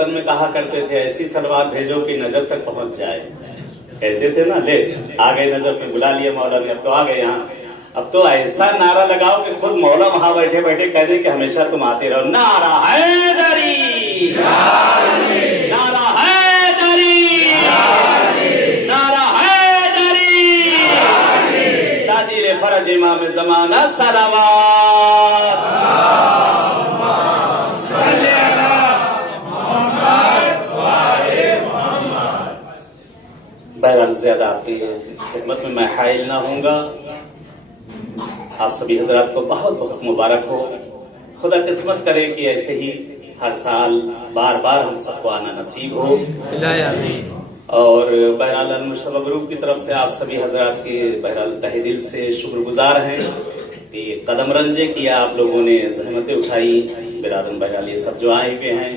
वतन में कहा करते थे, ऐसी सलवार भेजो कि नजर तक पहुंच जाए। कहते थे ना, ले आ गए नजर में, बुला लिए मौला ने, अब तो आ गए यहाँ। अब तो ऐसा नारा लगाओ कि खुद मौला वहां बैठे बैठे कह दे कि हमेशा तुम आते रहो। नारा हैदरी, नारा हैदरी, नारा हैदरी, ताजीर फरज इमाम ज़माना सलावत। बहरहाल ज्यादा आपकी खिदमत में मैं हाइल ना होऊंगा। आप सभी हजरात को बहुत बहुत मुबारक हो। खुदा किस्मत करे कि ऐसे ही हर साल बार बार हम सबको आना नसीब हो। और बहरहाल अल-मुशर्रफ ग्रुप की तरफ से आप सभी हजरात के बहरहाल तहे दिल से शुक्रगुजार हैं कि कदम रंजे किया आप लोगों ने, जहमतें उठाई। बिरादन बहरहाल ये सब जो आए हुए हैं,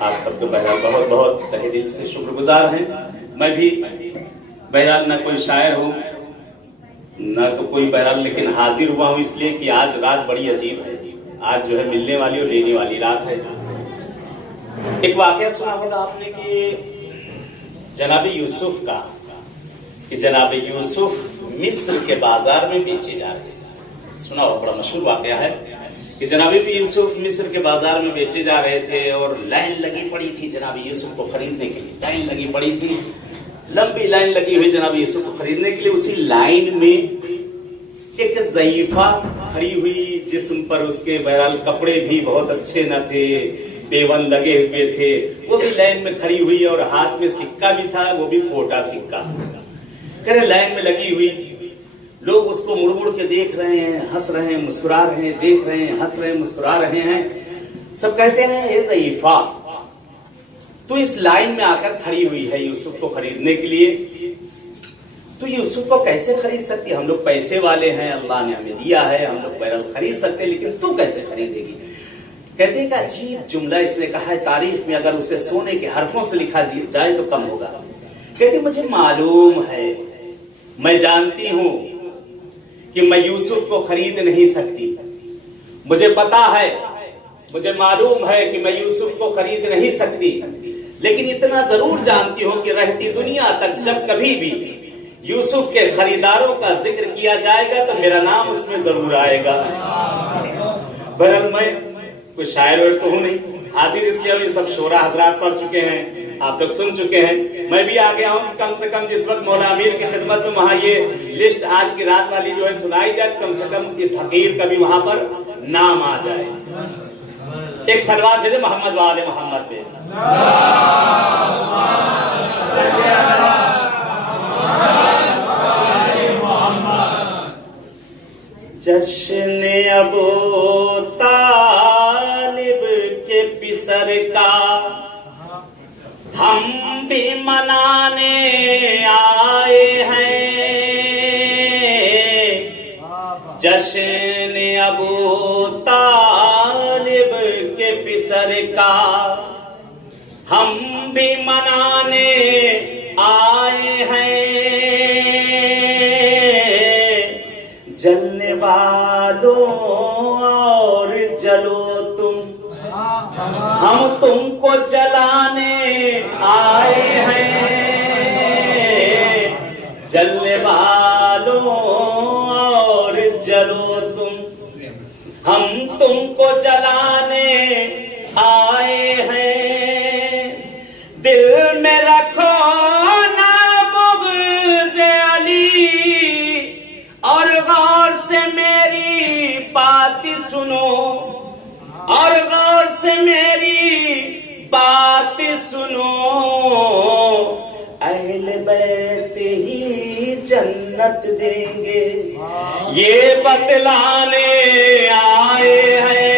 आप सबको बहरहाल बहुत बहुत तहे दिल से शुक्रगुजार हैं। मैं भी बहरहाल न कोई शायर हूँ न तो कोई बहरहाल, लेकिन हाजिर हुआ हूँ इसलिए कि आज रात बड़ी अजीब है। आज जो है मिलने वाली और लेने वाली रात है। एक वाकया सुना होगा आपने कि जनाब यूसुफ का, कि जनाब यूसुफ मिस्र के बाजार में बेचे जा रहे थे। सुना हो, बड़ा मशहूर वाकया है कि जनाब यूसुफ मिस्र के बाजार में बेचे जा रहे थे और लाइन लगी पड़ी थी जनाब यूसुफ को खरीदने के लिए। लाइन लगी पड़ी थी, लंबी लाइन लगी हुई जनाब यूसुफ को खरीदने के लिए। उसी लाइन में एक ज़ईफा खड़ी हुई, जिस्म पर उसके बहरहाल कपड़े भी बहुत अच्छे न थे, पेवन लगे हुए थे। वो भी लाइन में खड़ी हुई और हाथ में सिक्का भी था, वो भी खोटा सिक्का। कह रहे लाइन में लगी हुई, लोग उसको मुड़ मुड़ के देख रहे हैं, हंस रहे हैं, मुस्कुरा रहे हैं, देख रहे हैं, हंस रहे हैं, मुस्कुरा रहे हैं। सब कहते हैं, ए ज़ईफा, तो इस लाइन में आकर खड़ी हुई है यूसुफ को खरीदने के लिए, तो यूसुफ को कैसे खरीद सकती? हम लोग पैसे वाले हैं, अल्लाह ने हमें दिया है, हम लोग बहरहाल खरीद सकते हैं, लेकिन तू कैसे खरीदेगी? कहते हैं कि अजीब जुमला इसने कहा है, तारीख में अगर उसे सोने के हरफों से लिखा जाए तो कम होगा। कहते मुझे मालूम है, मैं जानती हूं कि मैं यूसुफ को खरीद नहीं सकती। मुझे पता है, मुझे मालूम है कि मैं यूसुफ को खरीद नहीं सकती, लेकिन इतना जरूर जानती हूं कि रहती दुनिया तक जब कभी भी यूसुफ के खरीदारों का जिक्र किया जाएगा तो मेरा नाम उसमें जरूर आएगा। बहरहाल मैं कोई शायर और तो हूं नहीं, हाजिर इसलिए अभी सब शोरा हजरात पढ़ चुके हैं, आप लोग सुन चुके हैं। मैं भी आ गया हूं, कम से कम जिस वक्त मौला अमीर की खिदमत में वहां ये लिस्ट आज की रात वाली जो है सुनाई जाए, कम से कम इस हकीर का भी वहां पर नाम आ जाए। एक सलवात भेजे मोहम्मद वाले मोहम्मद पे। जश्न अबू तालिब के पिसर का हम भी मनाने आए हैं। जश्न अबू तालिब के पिसर का हम भी मनाने आए हैं। जलने वालों और जलो तुम, हम तुमको जलाने आए हैं। जलने वालों और जलो तुम, हम तुमको जलाने आए हैं। दिल में रखो ना बुग़्ज़ अली और गौर से मेरी बात सुनो, और गौर से मेरी बात सुनो। अहले बैत ही जन्नत देंगे ये बतलाने आए हैं।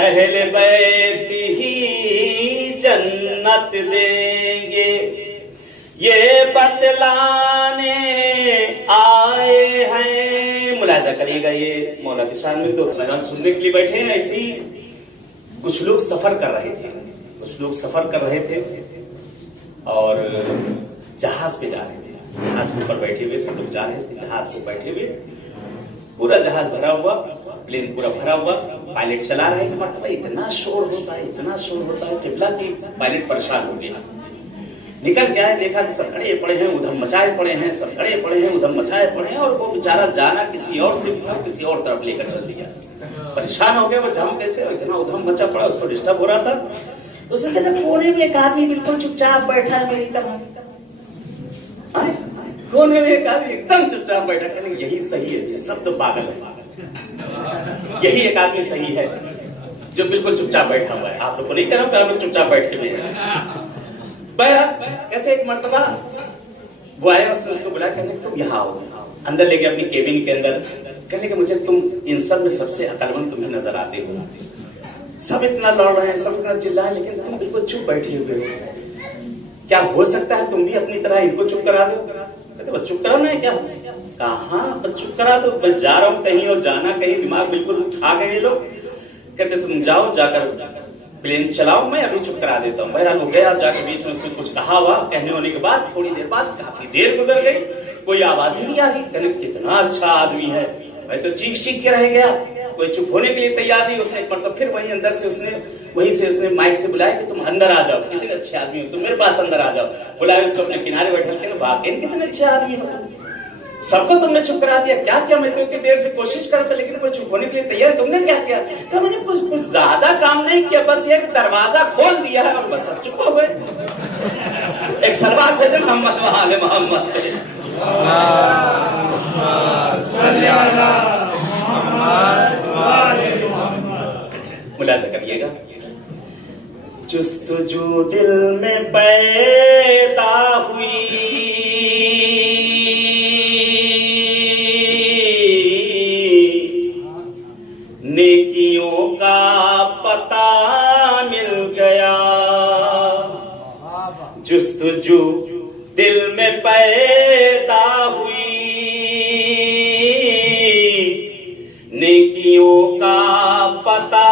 अहले बैत ही जन्नत देंगे ये बतलाने आए हैं। मुलाजा करिएगा, ये मौला की शान में तो मैदान सुनने के लिए बैठे हैं। ऐसे ही कुछ लोग सफर कर रहे थे, कुछ लोग सफर कर रहे थे और जहाज पे जा रहे थे। जहाज के ऊपर बैठे हुए सब लोग जा रहे थे, जहाज पे बैठे हुए पूरा जहाज भरा हुआ, प्लेन पूरा भरा हुआ, पायलट चला रहा है, मतलब इतना शोर होता है, इतना शोर होता है, किबला की पायलट परेशान हो गया। निकल के आए, देखा कि सब खड़े पड़े हैं, उधम मचाए पड़े हैं, सब खड़े पड़े हैं, उधम मचाए पड़े हैं, और वो बेचारा जाना किसी और से था, किसी और तरफ लेकर चल दिया। परेशान हो गया वो, जाम कैसे, इतना उधम मचा पड़ा, उसको डिस्टर्ब हो रहा था। तो उसने कहता कोने में एक आदमी बिल्कुल चुपचाप बैठा है मेरी तरह, कोने में एक आदमी एकदम चुपचाप बैठा, कहते यही सही है, ये सब तो पागल है, यही एक आदमी सही है जो बिल्कुल चुपचाप बैठा हुआ है। आप लोग को नहीं कह रहा हूं कि आप लोग चुपचाप बैठ के कहते एक मर्तबा वो आया, उसने उसको बुलाया, कहने तुम यहाँ आओ, अंदर ले गया अपनी केबिन के अंदर, कहने कि मुझे तुम इन सब में सबसे अकलमंद तुम्हें नजर आते हो, सब इतना लड़ रहे हैं, सब इतना चिल्लाए, लेकिन तुम बिल्कुल चुप बैठे हुए हो, क्या हो सकता है तुम भी अपनी तरह इनको चुप करा दो? कहते बस चुप कराना है क्या? कहाँ बस चुप करा दो, बस जा रहा हूँ कहीं और जाना कहीं, दिमाग बिल्कुल खा गए लोग। कहते तुम जाओ, जाकर प्लेन चलाओ, मैं अभी चुप करा देता हूँ। बहरहाल वो गया, जाकर बीच में उसने कुछ कहा हुआ, कहने होने के बाद थोड़ी देर बाद काफी देर गुजर गई, कोई आवाज ही नहीं आ रही। कहने कितना अच्छा आदमी है, मैं तो चीख चीख के रह गया, कोई चुप होने के लिए तैयार नहीं। उसने एक बार तो फिर वहीं अंदर से उसने माइक से बुलाया कि तुम अंदर आ जाओ, कितने अच्छे आदमी हो तुम, मेरे पास अंदर आ जाओ। बुलाया उसको अपने किनारे बैठा के, वाकई कितने अच्छे आदमी हो, सबको तुमने चुप करा दिया, क्या किया? मैं तो इतनी देर से कोशिश कर रहा था, लेकिन कोई चुप होने के लिए तैयार, तुमने क्या किया? तो मैंने कुछ ज्यादा काम नहीं किया, बस ये दरवाजा खोल दिया है और बस सब चुप हो गए। एक सलवार भेजे मोहम्मद वाले मोहम्मद, मुलाजा करिएगा। जुस्तजू दिल में पैदा हुई, नेकियों का पता मिल गया। जुस्तजू दिल में पैदा हुई, नेकियों का पता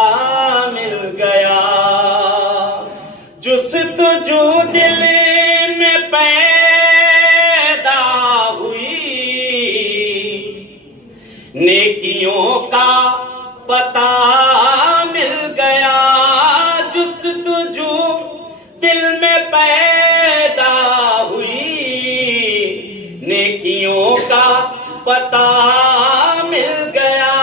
मिल गया। जुस्तजू दिल में पैदा हुई, नेकियों का पता मिल गया। जुस्तजू दिल में पैदा हुई, नेकियों का पता मिल गया।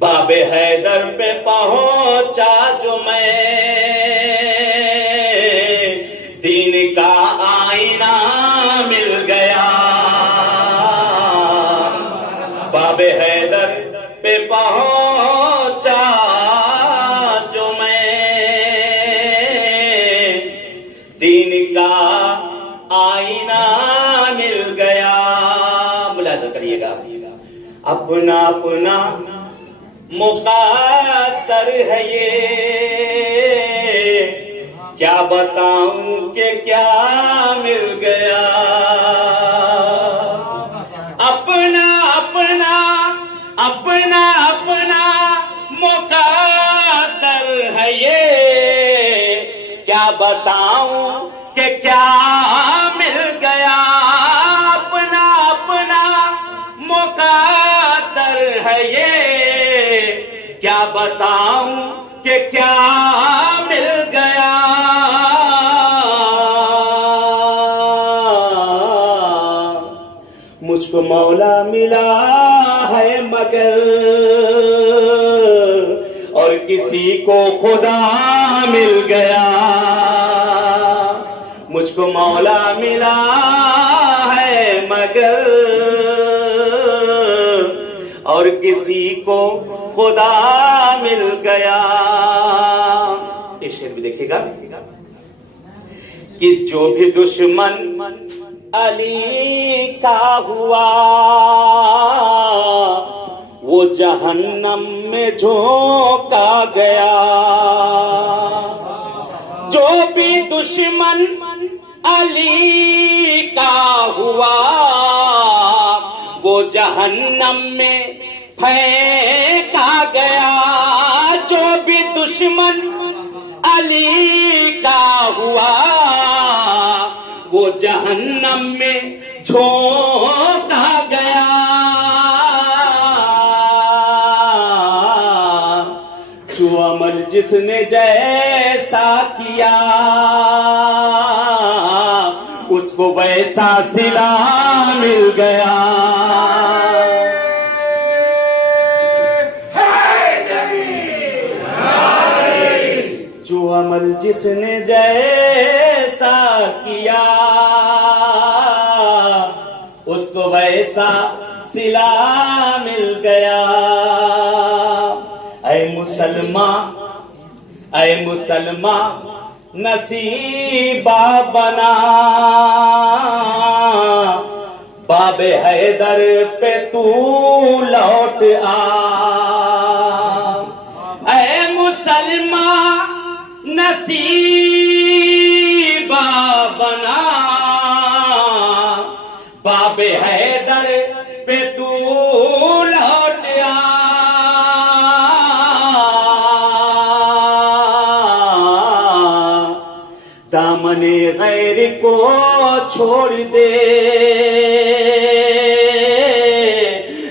बाबे हैदर पे पहुंचा जो मैं, दीन का आईना मिल गया। बाबे हैदर पे पहुंचा जो मैं, दीन का आईना मिल गया। मुलाजा करिएगा, अपना अपना मुक़द्दर है ये, क्या बताऊं कि क्या मिल गया। अपना अपना अपना अपना मुक़द्दर है ये, क्या बताऊं कि क्या मिल गया। अपना अपना मुक़द्दर है ये, क्या बताऊं कि क्या मिल गया। मुझको मौला मिला है मगर, और किसी को खुदा मिल गया। मुझको मौला मिला है मगर, और किसी को खुदा मिल गया। इस शेर भी देखिएगा कि जो भी दुश्मन अली का हुआ, वो जहन्नम में झोंका गया। जो भी दुश्मन अली का हुआ, वो जहन्नम में फेंका गया। जो भी दुश्मन अली का हुआ, जहन्नम में झोंका गया। जो अमल जिसने जैसा किया उसको वैसा सिला मिल गया। जो अमल जिसने जैसा किया उसको वैसा सिला मिल गया। ऐ मुसलमान नसीबा बना, बाबे हैदर पे तू लौट आ। ऐ मुसलमान नसीबा बना, बाबे हैदर पे तू लौट आ। दामने गैर को छोड़ दे,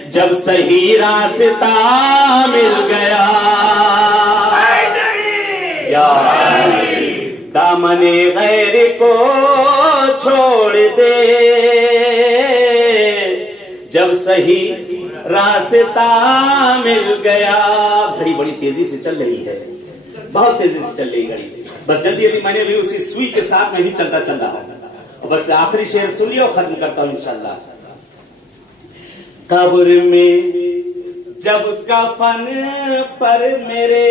जब सही रास्ता मिल गया। दामने गैर को छोड़ दे, जब सही रास्ता मिल गया। घड़ी बड़ी तेजी से चल रही है, बहुत तेजी से चल रही घड़ी। बस जल्दी जल्दी मैंने भी उसी सुई के साथ में ही चलता चल रहा हूं। बस आखिरी शेर सुन लियो, खत्म करता हूं इंशाल्लाह। कब्र में जब कफन पर मेरे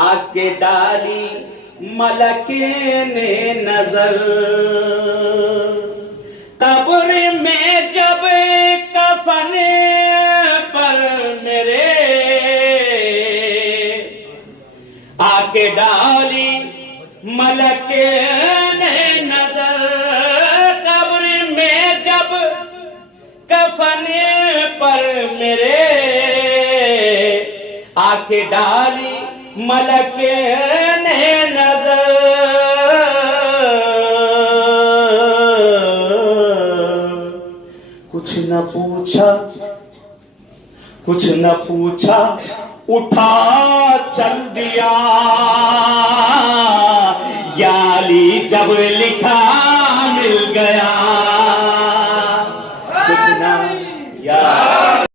आके डाली मलके ने नजर, कब्र में जब कफन पर मेरे आके डाली मलके ने नजर, कब्र में जब कफन पर मेरे आके डाली मलके ने नजर, कुछ न पूछा कुछ न पूछा उठा चल दिया। याली जब लिखा मिल गया।